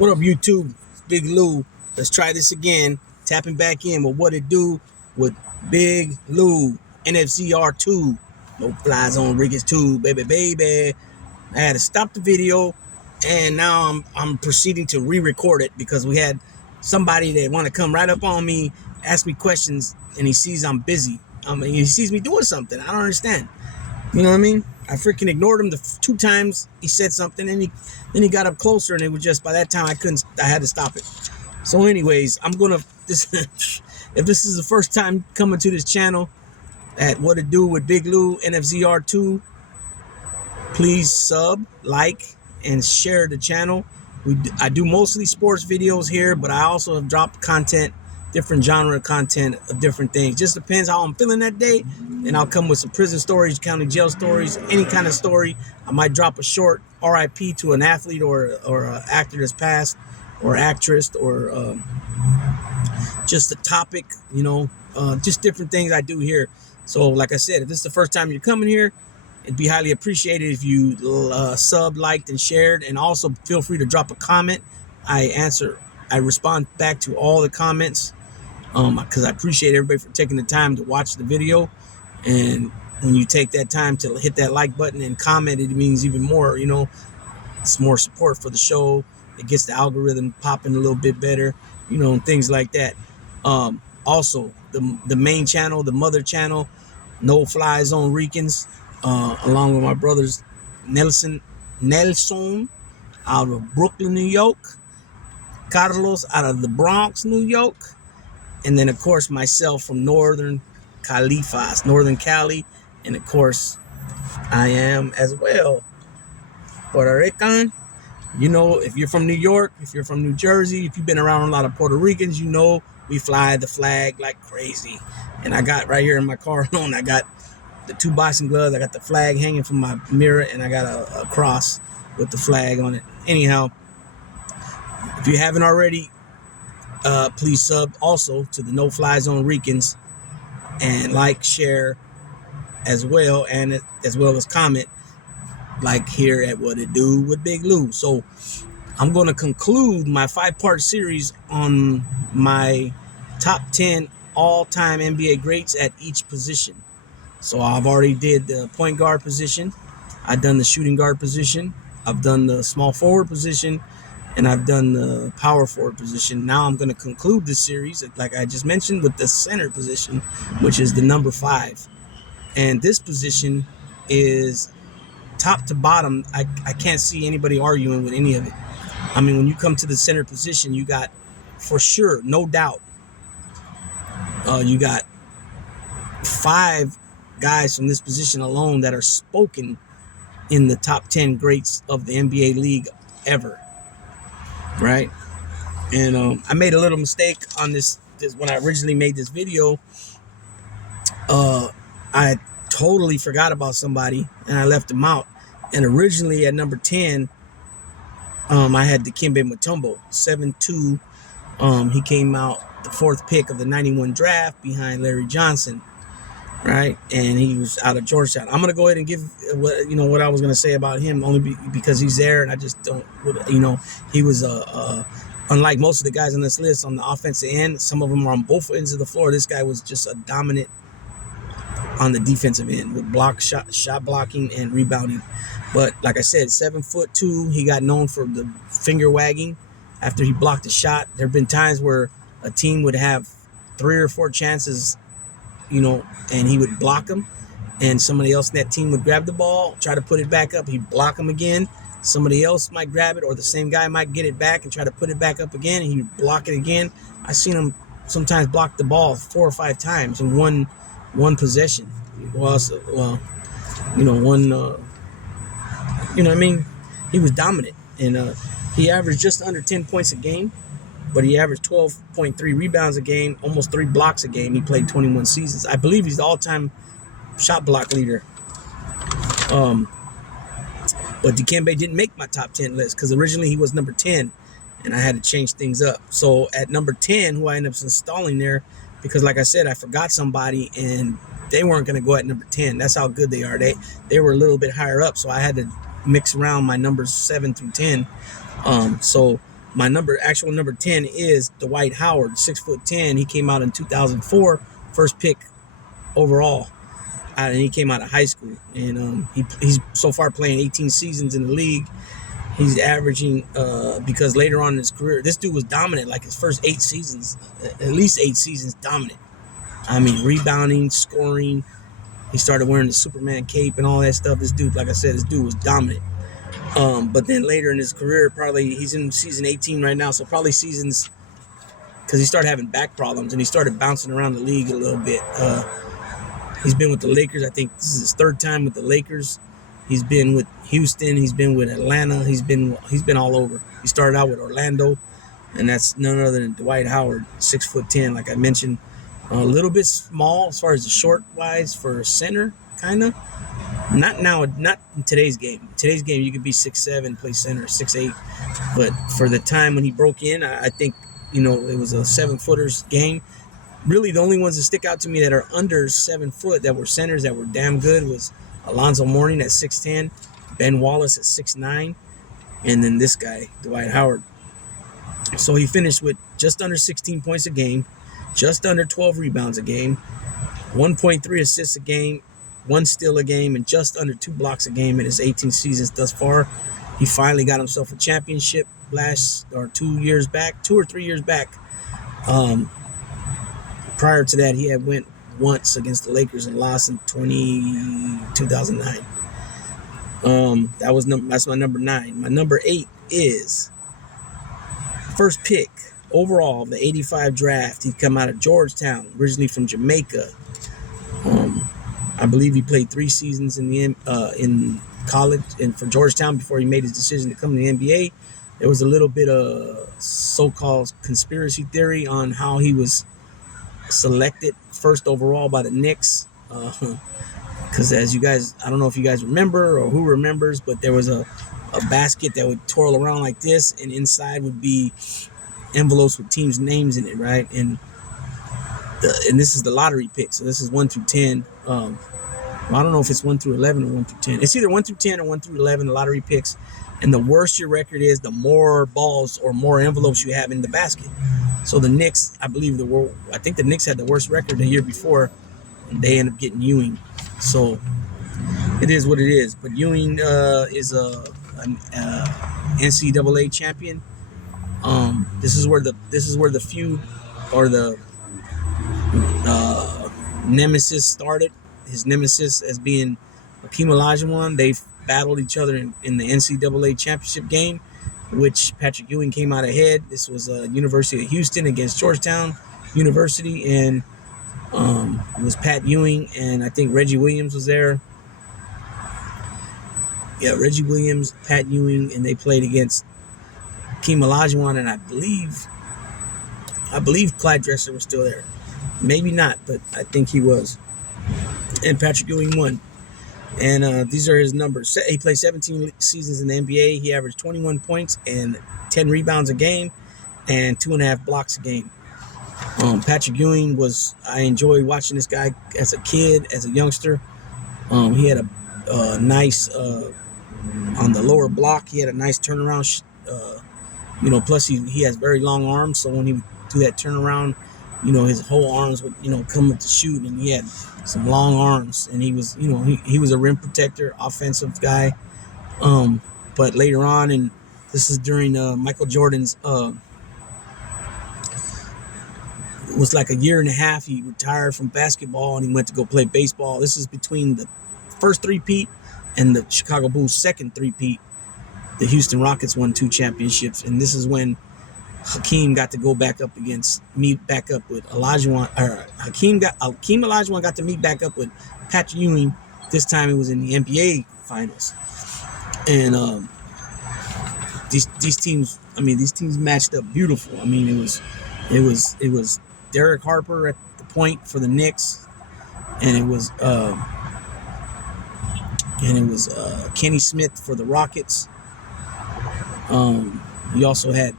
What up, YouTube? It's Big Lou. Let's try this again. Tapping back in with what it do with Big Lou. NFC R2. No fly zone Ricketts 2, baby. I had to stop the video, and now I'm proceeding to re-record it because we had somebody that want to come right up on me, ask me questions, and he sees I'm busy. He sees me doing something. I don't understand. You know what I mean? I freaking ignored him the 2 times he said something, and then he got up closer, and it was just by that time I had to stop it. So, anyways, if this is the first time coming to this channel at What It Do with Big Lou NFZR2, please sub, like, and share the channel. I do mostly sports videos here, but I also have dropped content, different genre content of different things. Just depends how I'm feeling that day, and I'll come with some prison stories, county jail stories, any kind of story. I might drop a short RIP to an athlete or an actor that's passed, or actress, or just a topic, just different things I do here. So like I said, if this is the first time you're coming here, it'd be highly appreciated if you sub, liked, and shared, and also feel free to drop a comment. I respond back to all the comments because I appreciate everybody for taking the time to watch the video. And when you take that time to hit that like button and comment, it means even more. It's more support for the show. It gets the algorithm popping a little bit better, and things like that. Also, the main channel, the mother channel, No Fly Zone Ricans, along with my brothers Nelson out of Brooklyn, New York, Carlos out of the Bronx, New York, and then of course myself from Northern Califas, Northern Cali, and of course I am as well Puerto Rican. If you're from New York, if you're from New Jersey, if you've been around a lot of Puerto Ricans, we fly the flag like crazy. And I got right here in my car alone, I got the 2 boxing gloves, I got the flag hanging from my mirror, and I got a cross with the flag on it. Anyhow, if you haven't already, please sub also to the No Fly Zone Ricans, and like, share as well, and as well as comment, like here at What It Do with Big Lou. So I'm going to conclude my 5-part series on my top 10 all-time NBA greats at each position. So I've already did the point guard position, I've done the shooting guard position, I've done the small forward position, and I've done the power forward position. Now I'm going to conclude this series, like I just mentioned, with the center position, which is the number 5. And this position is top to bottom. I can't see anybody arguing with any of it. I mean, when you come to the center position, you got, for sure, no doubt, you got 5 guys from this position alone that are spoken in the top 10 greats of the NBA league ever, right? And I made a little mistake on this when I originally made this video. I totally forgot about somebody and I left him out. And originally at number 10, I had Dikembe Mutombo, 7'2". He came out the 4th pick of the 91 draft behind Larry Johnson, right? And he was out of Georgetown. I'm going to go ahead and give what I was going to say about him, only because he's there, and I just don't, he was unlike most of the guys on this list on the offensive end. Some of them are on both ends of the floor. This guy was just a dominant on the defensive end with shot blocking and rebounding. But like I said, 7'2", he got known for the finger wagging after he blocked a shot. There have been times where a team would have 3 or 4 chances, and he would block them, and somebody else in that team would grab the ball, try to put it back up. He'd block them again. Somebody else might grab it, or the same guy might get it back and try to put it back up again, and he'd block it again. I've seen him sometimes block the ball 4 or 5 times in one possession. He was dominant, and he averaged just under 10 points a game, but he averaged 12.3 rebounds a game, almost 3 blocks a game. He played 21 seasons. I believe he's the all-time shot block leader. But Dikembe didn't make my top 10 list because originally he was number 10, and I had to change things up. So at number 10, who I ended up installing there, because like I said, I forgot somebody, and they weren't going to go at number 10. That's how good they are. They were a little bit higher up, so I had to mix around my numbers 7 through 10. So My actual number 10 is Dwight Howard, 6'10". He came out in 2004, first pick overall, and he came out of high school. And he's so far playing 18 seasons in the league. He's averaging, because later on in his career, this dude was dominant, like his first 8 seasons, at least 8 seasons dominant. I mean, rebounding, scoring. He started wearing the Superman cape and all that stuff. This dude, like I said, this dude was dominant. But then later in his career, probably he's in season 18 right now, so probably seasons, because he started having back problems and he started bouncing around the league a little bit. He's been with the Lakers. I think this is his 3rd time with the Lakers. He's been with Houston. He's been with Atlanta. He's been all over. He started out with Orlando, and that's none other than Dwight Howard, 6'10", like I mentioned. A little bit small as far as the short wise for center, kind of. Not in today's game. In today's game, you could be 6'7", play center, 6'8". But for the time when he broke in, I think, it was a 7-footers game. Really, the only ones that stick out to me that are under 7 foot that were centers that were damn good was Alonzo Mourning at 6'10", Ben Wallace at 6'9", and then this guy, Dwight Howard. So he finished with just under 16 points a game, just under 12 rebounds a game, 1.3 assists a game, 1 steal a game, and just under 2 blocks a game in his 18 seasons thus far. He finally got himself a championship 2 or 3 years back. Prior to that, he had went once against the Lakers and lost in 2009. That's my number 9. My number 8 is first pick overall of the 85 draft. He'd come out of Georgetown, originally from Jamaica. I believe he played 3 seasons in college and for Georgetown before he made his decision to come to the NBA. There was a little bit of so-called conspiracy theory on how he was selected first overall by the Knicks. Because as you guys, I don't know if you guys remember or who remembers, but there was a basket that would twirl around like this, and inside would be envelopes with teams' names in it, right? And this is the lottery pick, so this is 1 through 10. I don't know if it's 1 through 11 or 1 through 10. It's either 1 through 10 or 1 through 11, the lottery picks. And the worse your record is, the more balls or more envelopes you have in the basket. So the Knicks, I think the Knicks had the worst record the year before, and they ended up getting Ewing. So it is what it is. But Ewing is an NCAA champion. This is where the feud or the nemesis started. His nemesis as being Hakeem Olajuwon. They've battled each other in the NCAA championship game, which Patrick Ewing came out ahead. This was University of Houston against Georgetown University, and it was Pat Ewing, and I think Reggie Williams was there. Yeah, Reggie Williams, Pat Ewing, and they played against Hakeem Olajuwon, and I believe Clyde Drexler was still there. Maybe not, but I think he was. And Patrick Ewing won. And these are his numbers. He played 17 seasons in the NBA. He averaged 21 points and 10 rebounds a game and 2.5 blocks a game. Patrick Ewing I enjoyed watching this guy as a kid, as a youngster. He had a nice, on the lower block, he had a nice turnaround. Plus he has very long arms. So when he would do that turnaround, his whole arms would, come up to shoot, and he had some long arms, and he was, he was a rim protector, offensive guy. But later on, and this is during Michael Jordan's, it was like a year and a half, he retired from basketball and he went to go play baseball. This is between the first three-peat and the Chicago Bulls' second three-peat. The Houston Rockets won 2 championships, and this is when Hakeem got to meet back up with Olajuwon. Hakeem Olajuwon got to meet back up with Patrick Ewing. This time it was in the NBA Finals, and these teams matched up beautiful. I mean, it was Derek Harper at the point for the Knicks, and it was Kenny Smith for the Rockets. You also had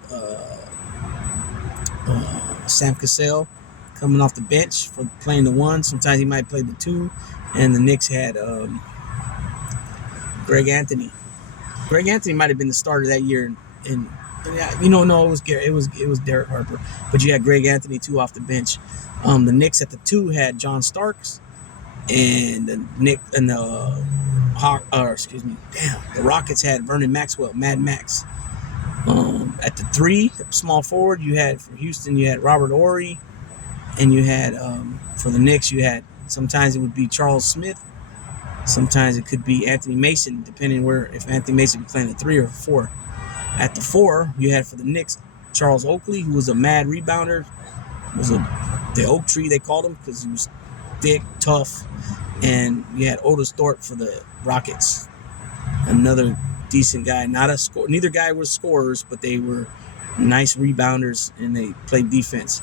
Sam Cassell coming off the bench for playing the 1. Sometimes he might play the 2. And the Knicks had Greg Anthony. Greg Anthony might have been the starter that year in No, it was Gary. It was Derek Harper, but you had Greg Anthony too off the bench. The Knicks at the 2 had John Starks, and the Rockets had Vernon Maxwell, Mad Max. At the 3, small forward, you had for Houston, you had Robert Horry, and you had for the Knicks, you had sometimes it would be Charles Smith, sometimes it could be Anthony Mason, depending if Anthony Mason was playing the 3 or 4. At the 4, you had for the Knicks Charles Oakley, who was a mad rebounder, the oak tree they called him because he was thick, tough, and you had Otis Thorpe for the Rockets, another decent guy. Not a score. Neither guy was scorers, but they were nice rebounders and they played defense.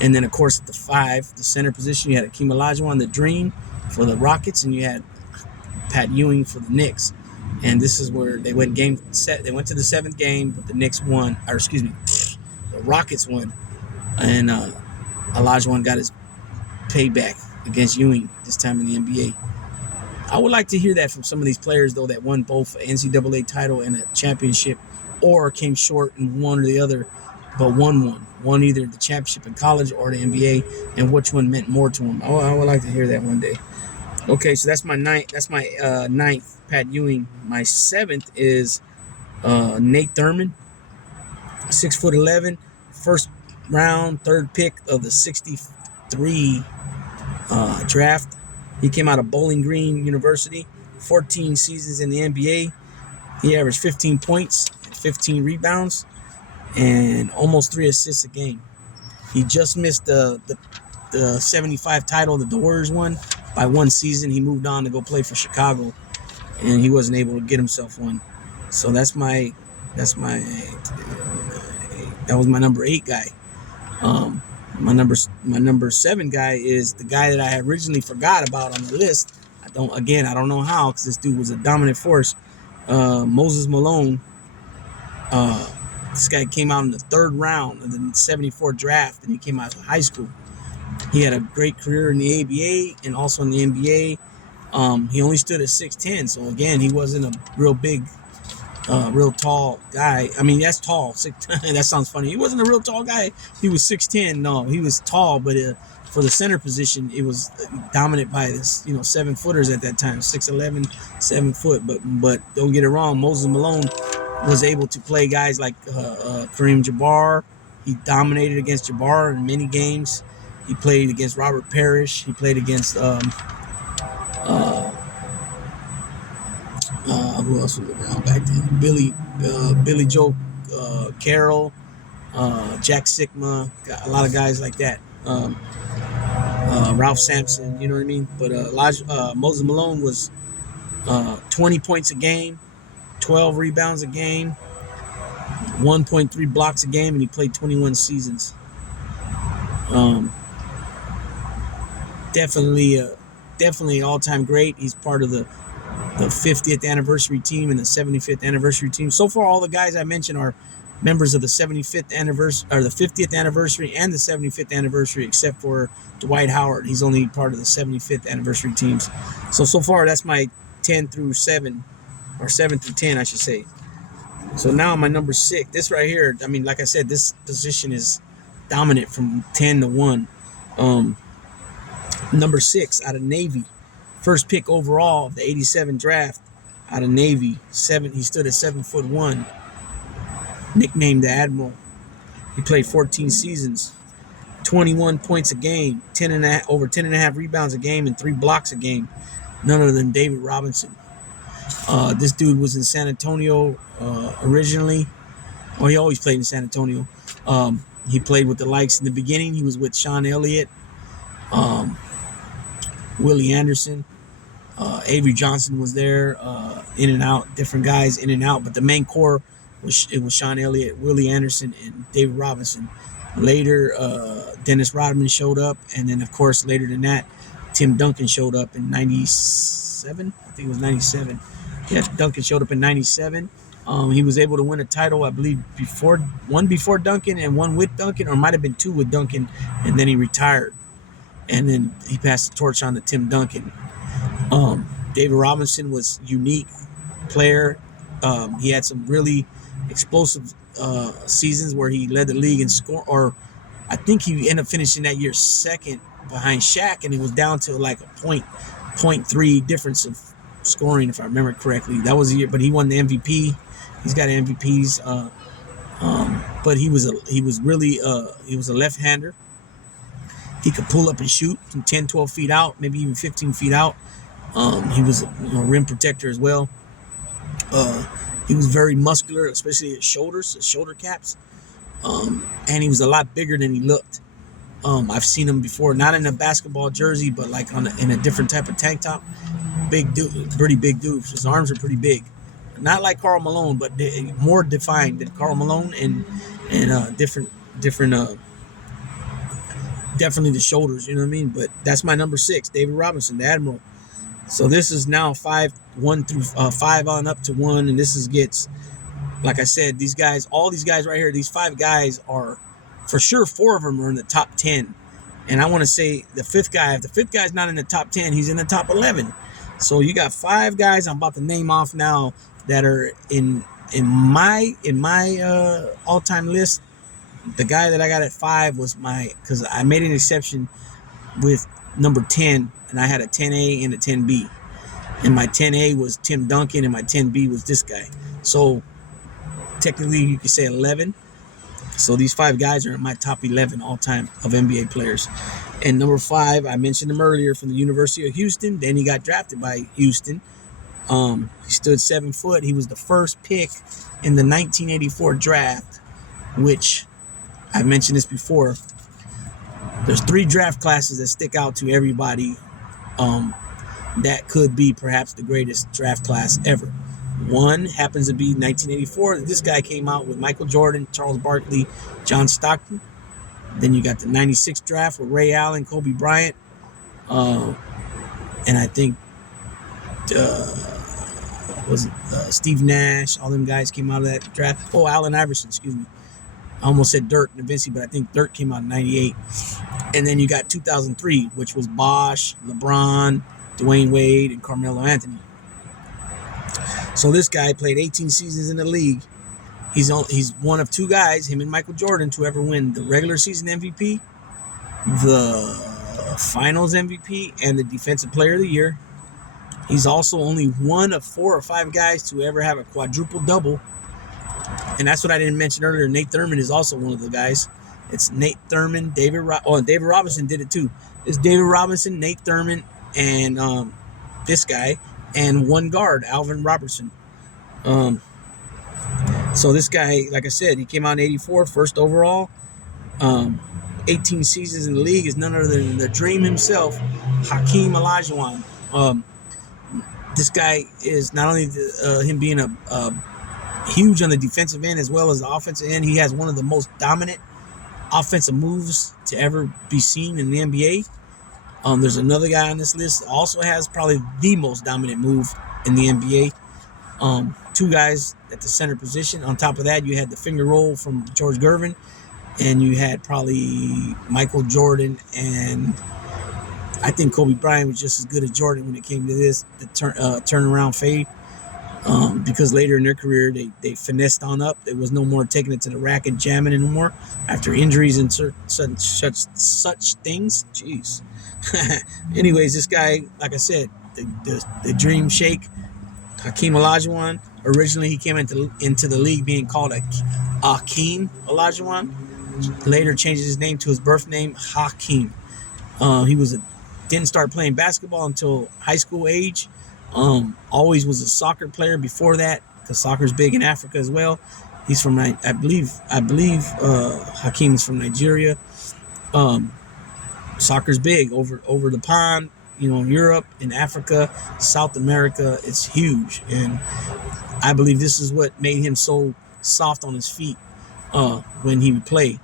And then, of course, at the 5, the center position, you had Akeem Olajuwon, the Dream, for the Rockets, and you had Pat Ewing for the Knicks. And this is where they went They went to the 7th game, but the Knicks won. Or excuse me, the Rockets won, and Olajuwon got his payback against Ewing this time in the NBA. I would like to hear that from some of these players, though, that won both an NCAA title and a championship, or came short in one or the other, but won either the championship in college or the NBA, and which one meant more to them. I would like to hear that one day. Okay, so that's my ninth. That's my ninth, Pat Ewing. My 7th is Nate Thurmond, 6'11", first round, 3rd pick of the '63 draft. He came out of Bowling Green University, 14 seasons in the NBA. He averaged 15 points, 15 rebounds, and almost 3 assists a game. He just missed the 75 title that the Warriors won by 1 season. He moved on to go play for Chicago, and he wasn't able to get himself one. So that was my number 8 guy. My number 7 guy is the guy that I originally forgot about on the list. I don't know how, because this dude was a dominant force. Moses Malone. This guy came out in the 3rd round of the '74 draft, and he came out of high school. He had a great career in the ABA and also in the NBA. He only stood at 6'10", so again, he wasn't a real big, real tall guy. I mean, that's tall. That sounds funny. He wasn't a real tall guy. He was 6'10". No, he was tall, but for the center position, it was dominant by this, 7-footers at that time, 6'11", 7 foot. But don't get it wrong, Moses Malone was able to play guys like Kareem Jabbar. He dominated against Jabbar in many games. He played against Robert Parrish. He played against who else was around back then? Billy Joe Carroll, Jack Sikma, a lot of guys like that. Ralph Sampson, you know what I mean? But Moses Malone was 20 points a game, 12 rebounds a game, 1.3 blocks a game, and he played 21 seasons. Definitely all-time great. He's part of the 50th anniversary team and the 75th anniversary team. So far, all the guys I mentioned are members of the 75th anniversary, or the 50th anniversary and the 75th anniversary, except for Dwight Howard. He's only part of the 75th anniversary teams. So far, that's my 10 through 7, or 7 through 10, I should say. So now my number 6. This right here, I mean, like I said, this position is dominant from 10 to 1. Number 6 out of Navy, first pick overall of the '87 draft out of Navy. He stood at 7'1", nicknamed the Admiral. He played 14 seasons, 21 points a game, over 10.5 rebounds a game, and 3 blocks a game. None other than David Robinson. This dude was in San Antonio originally. He always played in San Antonio. He played with the likes in the beginning. He was with Sean Elliott, Willie Anderson, Avery Johnson was there, in and out, different guys in and out. But the main core was Sean Elliott, Willie Anderson, and David Robinson. Later, Dennis Rodman showed up, and then of course later than that, Tim Duncan showed up in '97. I think it was '97. Yeah, Duncan showed up in '97. He was able to win a title, I believe, one before Duncan and one with Duncan, or might have been 2 with Duncan, and then he retired. And then he passed the torch on to Tim Duncan. David Robinson was a unique player. He had some really explosive seasons where he led the league in score, or I think he ended up finishing that year second behind Shaq, and it was down to like a point three difference of scoring, if I remember correctly. That was the year, but he won the MVP. He's got MVPs, but he was a left-hander. He could pull up and shoot from 10, 12 feet out, maybe even 15 feet out. He was a rim protector as well. He was very muscular, especially his shoulder caps. And he was a lot bigger than he looked. I've seen him before, not in a basketball jersey, but like in a different type of tank top. Big dude, pretty big dude. His arms are pretty big. Not like Karl Malone, but more defined than Karl Malone, and different. Definitely the shoulders, you know what I mean? But that's my number 6, David Robinson, the Admiral. So this is now 5 on up to 1, and this gets, like I said, these guys, all these guys right here, these 5 guys are, for sure 4 of them are in the top 10. And I want to say the 5th guy, if the 5th guy's not in the top 10, he's in the top 11. So you got 5 guys I'm about to name off now that are in my all-time list. The guy that I got at 5 was because I made an exception with number 10, and I had a 10A and a 10B. And my 10A was Tim Duncan, and my 10B was this guy. So technically you could say 11. So these 5 guys are in my top 11 all-time of NBA players. And number 5, I mentioned him earlier, from the University of Houston. Then he got drafted by Houston. He stood 7 foot. He was the first pick in the 1984 draft, which I've mentioned this before. There's 3 draft classes that stick out to everybody that could be perhaps the greatest draft class ever. One happens to be 1984. This guy came out with Michael Jordan, Charles Barkley, John Stockton. Then you got the 96 draft with Ray Allen, Kobe Bryant. And I think Steve Nash, all them guys came out of that draft. Oh, Allen Iverson, excuse me. I almost said Dirk Nowitzki, but I think Dirk came out in 98. And then you got 2003, which was Bosh, LeBron, Dwayne Wade, and Carmelo Anthony. So this guy played 18 seasons in the league. He's one of 2 guys, him and Michael Jordan, to ever win the regular season MVP, the Finals MVP, and the Defensive Player of the Year. He's also only one of 4 or 5 guys to ever have a quadruple double. And that's what I didn't mention earlier. Nate Thurmond is also one of the guys. It's Nate Thurmond, David Robinson did it too. It's David Robinson, Nate Thurmond, and this guy, and one guard, Alvin Robertson. So this guy, like I said, he came out in 84, first overall. 18 seasons in the league, is none other than the Dream himself, Hakeem Olajuwon. This guy is not only him being a huge on the defensive end as well as the offensive end. He has one of the most dominant offensive moves to ever be seen in the NBA. There's another guy on this list that also has probably the most dominant move in the NBA. 2 guys at the center position. On top of that, you had the finger roll from George Gervin, and you had probably Michael Jordan, and I think Kobe Bryant was just as good as Jordan when it came to this, the turnaround fade. Because later in their career, they finessed on up. There was no more taking it to the rack and jamming anymore after injuries and such things. Jeez. Anyways, this guy, like I said, the Dream Shake, Hakeem Olajuwon. Originally, he came into the league being called Akeem Olajuwon. Later, changed his name to his birth name, Hakeem. He didn't start playing basketball until high school age. Always was a soccer player before that, because soccer's big in Africa as well. He's from, I believe Hakeem is from Nigeria. Soccer's big over the pond, in Europe, in Africa, South America. It's huge, and I believe this is what made him so soft on his feet when he would play.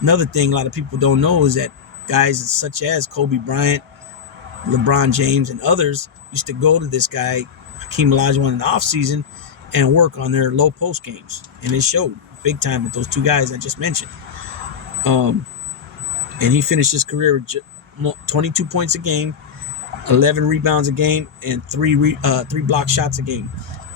Another thing a lot of people don't know is that guys such as Kobe Bryant, LeBron James, and others used to go to this guy, Hakeem Olajuwon, in the offseason and work on their low post games. And it showed big time with those 2 guys I just mentioned. And he finished his career with 22 points a game, 11 rebounds a game, and 3 block shots a game.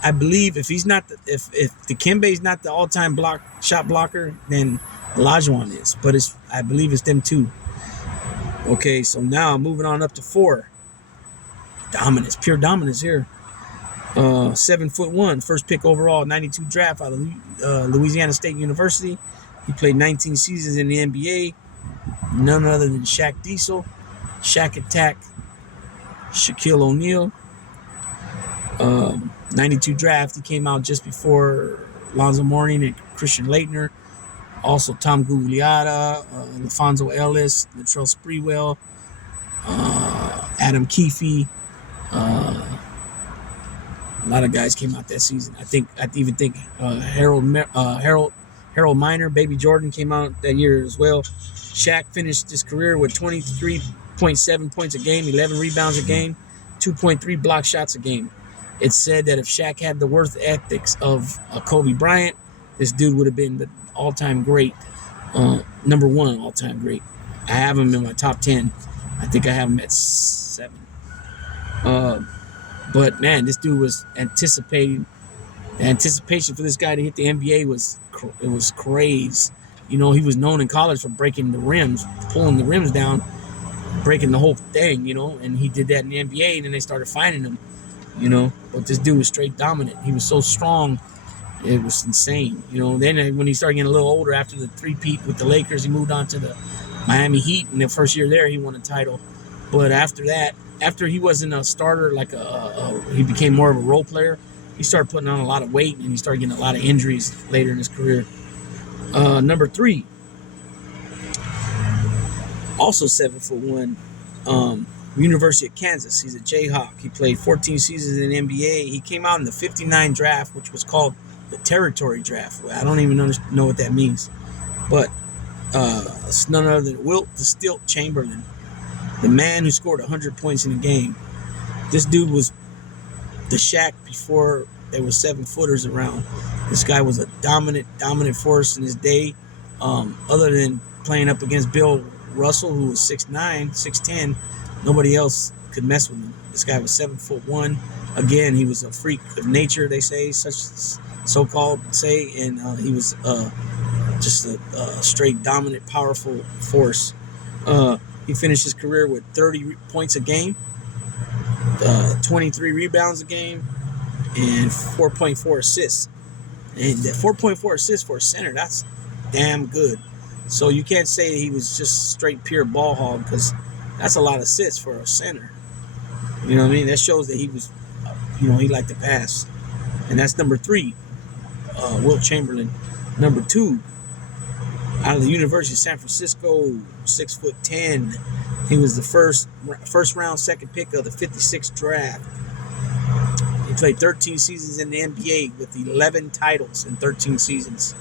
I believe if he's not, if Dikembe's not the all-time shot blocker, then Olajuwon is. But I believe it's them two. Okay, so now moving on up to 4. Dominance, pure dominance here. 7'1", first pick overall, 92 draft out of Louisiana State University. He played 19 seasons in the NBA. None other than Shaq Diesel, Shaq Attack, Shaquille O'Neal. 92 draft. He came out just before Lonzo Mourning and Christian Laettner. Also Tom Gugliotta, LaFonso Ellis, Latrell Sprewell, Adam Keefe. A lot of guys came out that season. I even think Harold Miner, Baby Jordan came out that year as well. Shaq finished his career with 23.7 points a game, 11 rebounds a game, 2.3 block shots a game. It's said that if Shaq had the work ethics of Kobe Bryant, this dude would have been the all-time great, number 1 all-time great. I have him in my top 10. I think I have him at 7. But man, this dude was anticipating. The anticipation for this guy to hit the NBA was crazy. You know, he was known in college for breaking the rims, pulling the rims down, breaking the whole thing. You know, and he did that in the NBA, and then they started finding him. You know, but this dude was straight dominant. He was so strong, it was insane. You know, then when he started getting a little older after the three-peat with the Lakers, he moved on to the Miami Heat. And the first year there, he won a title. But after that, after he wasn't a starter, he became more of a role player. He started putting on a lot of weight, and he started getting a lot of injuries later in his career. Number 3, also 7'1", University of Kansas. He's a Jayhawk. He played 14 seasons in the NBA. He came out in the 59 draft, which was called the territory draft. I don't even know what that means. But it's none other than Wilt the Stilt Chamberlain, the man who scored 100 points in a game. This dude was the Shaq before there was 7-footers around. This guy was a dominant force in his day. Other than playing up against Bill Russell, who was 6'9", 6'10", nobody else could mess with him. This guy was 7'1". Again, he was a freak of nature, they say, so-called say, and he was just a straight dominant, powerful force. He finished his career with 30 points a game, 23 rebounds a game, and 4.4 assists. And that 4.4 assists for a center, that's damn good. So you can't say he was just straight pure ball hog, because that's a lot of assists for a center. You know what I mean? That shows that he was, he liked to pass. And that's number 3, Wilt Chamberlain. Number 2, out of the University of San Francisco, 6'10". He was the first round second pick of the 56th draft. He played 13 seasons in the NBA with 11 titles in 13 seasons.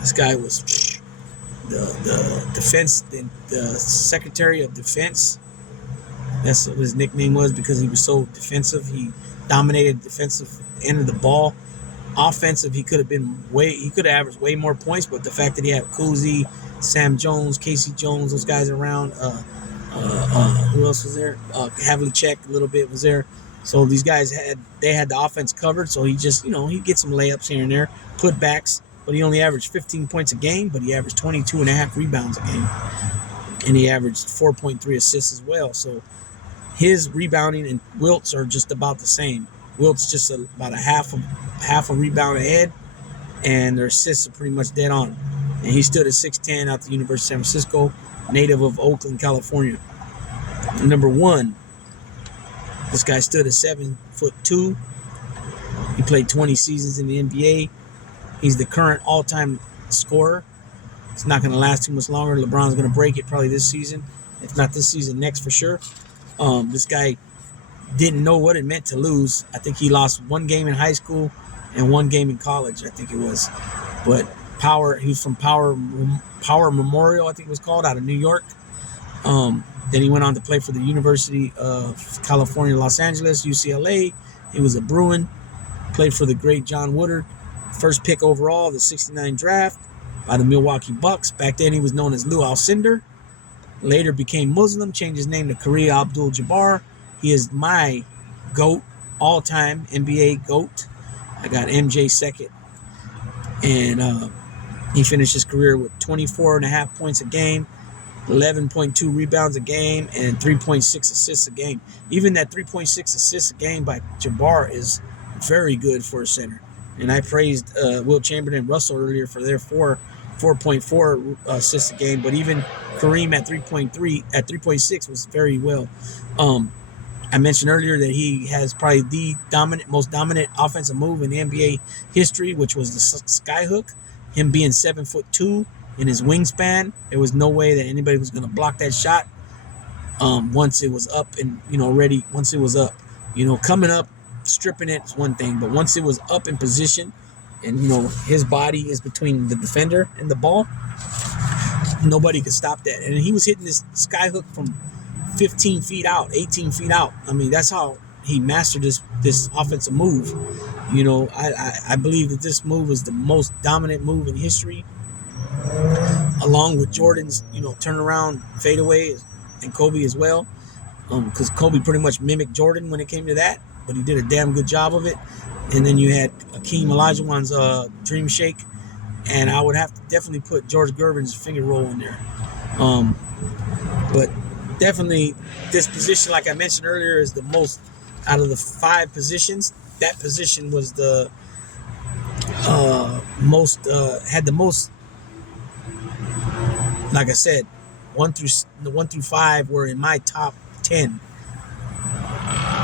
This guy was the Secretary of Defense. That's what his nickname was, because he was so defensive. He dominated defensive end of the ball. Offensive, he could have averaged way more points, but the fact that he had Cousy, Sam Jones, Casey Jones, those guys around, who else was there? Havlicek a little bit was there. So these guys had the offense covered. So he just, he'd get some layups here and there, putbacks, but he only averaged 15 points a game, but he averaged 22.5 rebounds a game. And he averaged 4.3 assists as well. So his rebounding and Wilt's are just about the same. Wilt's just about a half a rebound ahead, and their assists are pretty much dead on. And he stood at 6'10" out the University of San Francisco, native of Oakland, California. Number 1, this guy stood at 7'2". He played 20 seasons in the NBA. He's the current all-time scorer. It's not going to last too much longer. LeBron's going to break it probably this season. If not this season, next for sure. This guy didn't know what it meant to lose. I think he lost 1 game in high school and 1 game in college, I think it was. But he was from Power Memorial, I think it was called, out of New York. Then he went on to play for the University of California, Los Angeles, UCLA. He was a Bruin. Played for the great John Woodard. First pick overall, the 69 draft by the Milwaukee Bucks. Back then he was known as Lou Alcindor. Later became Muslim, changed his name to Kareem Abdul-Jabbar. He is my GOAT all-time NBA GOAT. I got MJ second. And he finished his career with 24.5 points a game, 11.2 rebounds a game, and 3.6 assists a game. Even that 3.6 assists a game by Jabbar is very good for a center. And I praised Wilt Chamberlain and Russell earlier for their 4.4 assists a game, but even Kareem at 3.6 was very well. I mentioned earlier that he has probably the most dominant offensive move in NBA history, which was the skyhook. Him being 7'2" in his wingspan, there was no way that anybody was going to block that shot. Once it was up and ready. Once it was up, coming up, stripping it is one thing, but once it was up in position, and his body is between the defender and the ball, nobody could stop that. And he was hitting this skyhook from 15 feet out, 18 feet out. I mean, that's how he mastered this offensive move. I believe that this move is the most dominant move in history, along with Jordan's, turnaround fadeaway and Kobe as well. Because Kobe pretty much mimicked Jordan when it came to that, but he did a damn good job of it. And then you had Akeem Olajuwon's Dream Shake, and I would have to definitely put George Gervin's finger roll in there. But definitely this position, like I mentioned earlier, is the most out of the 5 positions. That position was the had the most. Like I said, 1 through 5 were in my top 10.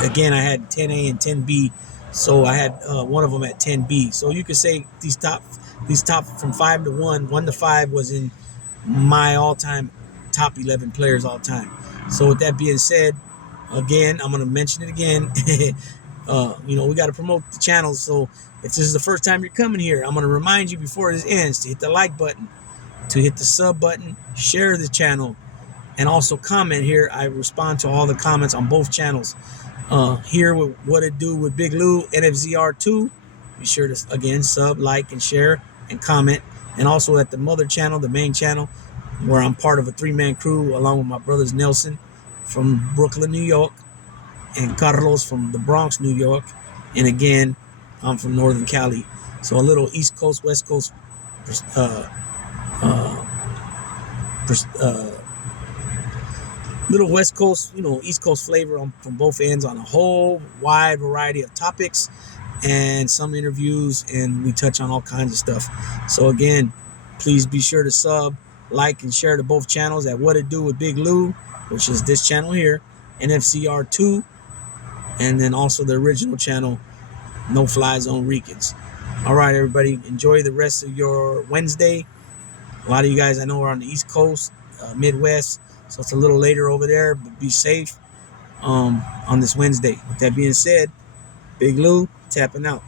Again, I had 10A and 10B, so I had one of them at 10B. So you could say these top from 5 to 1 to 5 was in my all-time top 11 players all time. So with that being said, again, I'm gonna mention it again. We got to promote the channel. So if this is the first time you're coming here, I'm gonna remind you before this ends to hit the like button, to hit the sub button, share the channel, and also comment here. I respond to all the comments on both channels. Here with What It Do with Big Lou, NFZR2. Be sure to, again, sub, like, and share, and comment. And also at the mother channel, the main channel, where I'm part of a 3-man crew along with my brothers Nelson from Brooklyn, New York, and Carlos from the Bronx, New York. And again, I'm from Northern Cali. So a little East Coast, West Coast little West Coast, East Coast flavor from both ends on a whole wide variety of topics and some interviews, and we touch on all kinds of stuff. So again, please be sure to sub, like, and share to both channels at What It Do with Big Lou, which is this channel here, NFCR2, and then also the original channel, No Fly Zone Ricans. All right, everybody, enjoy the rest of your Wednesday. A lot of you guys I know are on the East Coast, Midwest, so it's a little later over there, but be safe on this Wednesday. With that being said, Big Lou tapping out.